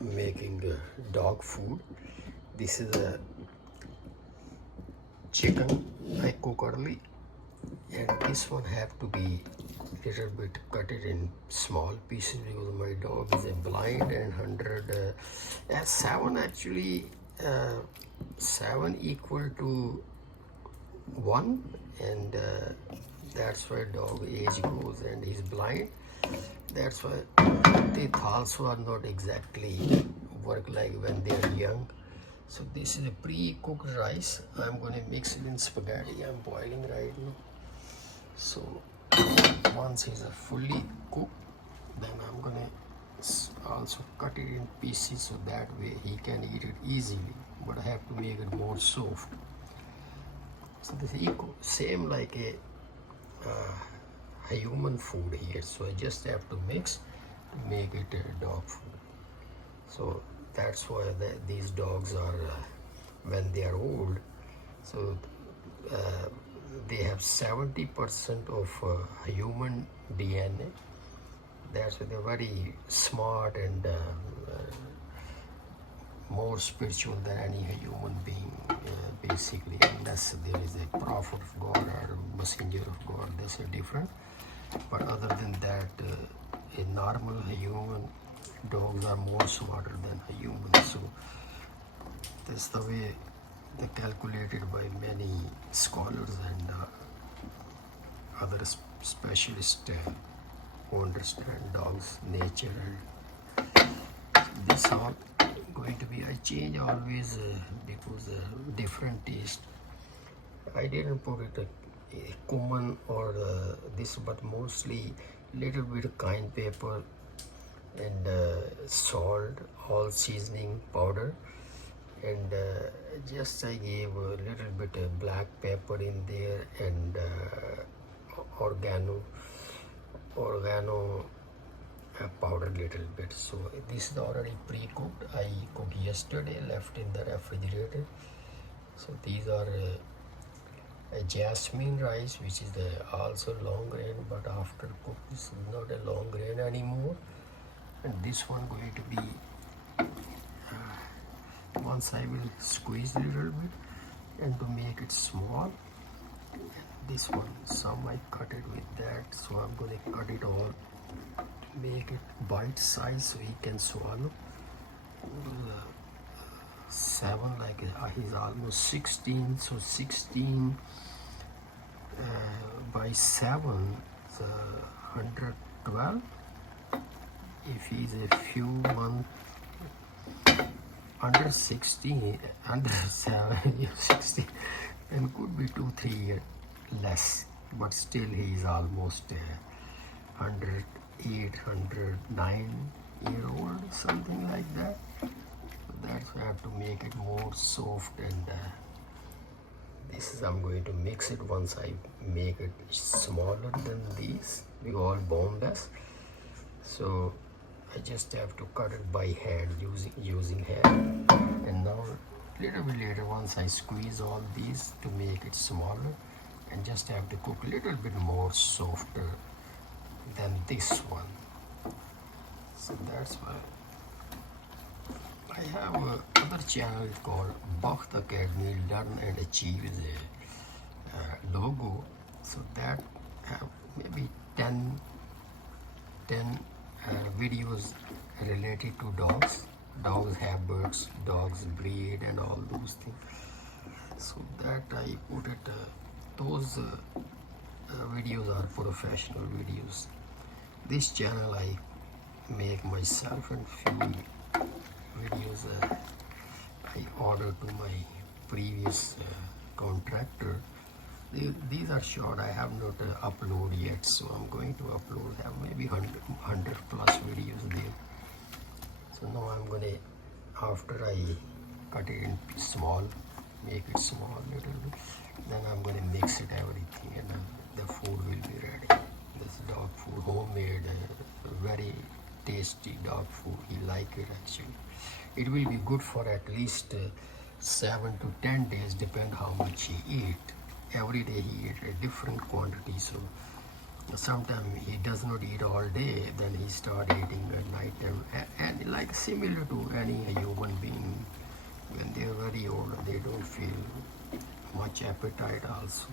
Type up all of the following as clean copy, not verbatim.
I'm making dog food. This is a chicken I cook early, and this one have to be little bit cut it in small pieces because my dog is a blind, and 7 actually, 7 equal to 1, and that's why dog age goes, and he's blind. That's why teeth also are not exactly work like when they are young. So this is a pre-cooked rice. I'm going to mix it in spaghetti. I'm boiling right now. So once he's fully cooked, then I'm going to also cut it in pieces so that way he can eat it easily. But I have to make it more soft. So this is same like a human food here. So I just have to mix to make it a dog food. So that's why these dogs are, when they are old, so they have 70% of human DNA. That's why they're very smart and more spiritual than any human being, basically, unless there is a prophet of God or messenger of God. That's different. But other than that, a normal human dogs are more smarter than a human. So that's the way they calculated by many scholars and other specialists who understand dogs' nature. And this all going to be, I change always because different taste. I didn't put it a cumin or this, but mostly little bit of cayenne pepper and salt, all seasoning powder, and just I gave a little bit of black pepper in there, and oregano powder little bit. So this is already pre-cooked. I cooked yesterday, left in the refrigerator. So these are a jasmine rice, which is also long grain, but after cooked this is not a long grain anymore. And this one going to be, once I will squeeze a little bit and to make it small. This one, some I cut it with that, so I'm going to cut it all to make it bite size so he can swallow. 7, like he's almost 16, so 16 by 7 is 112. If he's a few months under 16, under 7, 16, then could be 2-3 years less, but still he is almost 108, 109-year-old, something like that. So that's why I have to make it more soft, and this is, I'm going to mix it once I make it smaller than these. We all boneless, so I just have to cut it by hand using hand. And now little bit later, once I squeeze all these to make it smaller, and just have to cook a little bit more softer than this one. So that's why I have another channel called Buff Academy Learn and Achieve is a logo. So that have maybe 10 videos related to dogs, habits, dogs breed, and all those things. So that I put it, those videos are professional videos. This channel I make myself, and few videos I order to my previous contractor. These are short. I have not uploaded yet, so I'm going to upload. Have maybe 100 plus videos there. So now I'm gonna, after I cut it in small, make it small little bit, then I'm gonna mix it everything, and the food will be ready. This dog food, homemade, very tasty dog food. He like it actually. It will be good for at least 7 to 10 days, depend how much he eat. Every day he eat a different quantity, so sometimes he does not eat all day, then he start eating at night time. And like similar to any human being. When they are very old, they don't feel much appetite also.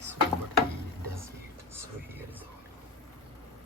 So, but he does eat. So here is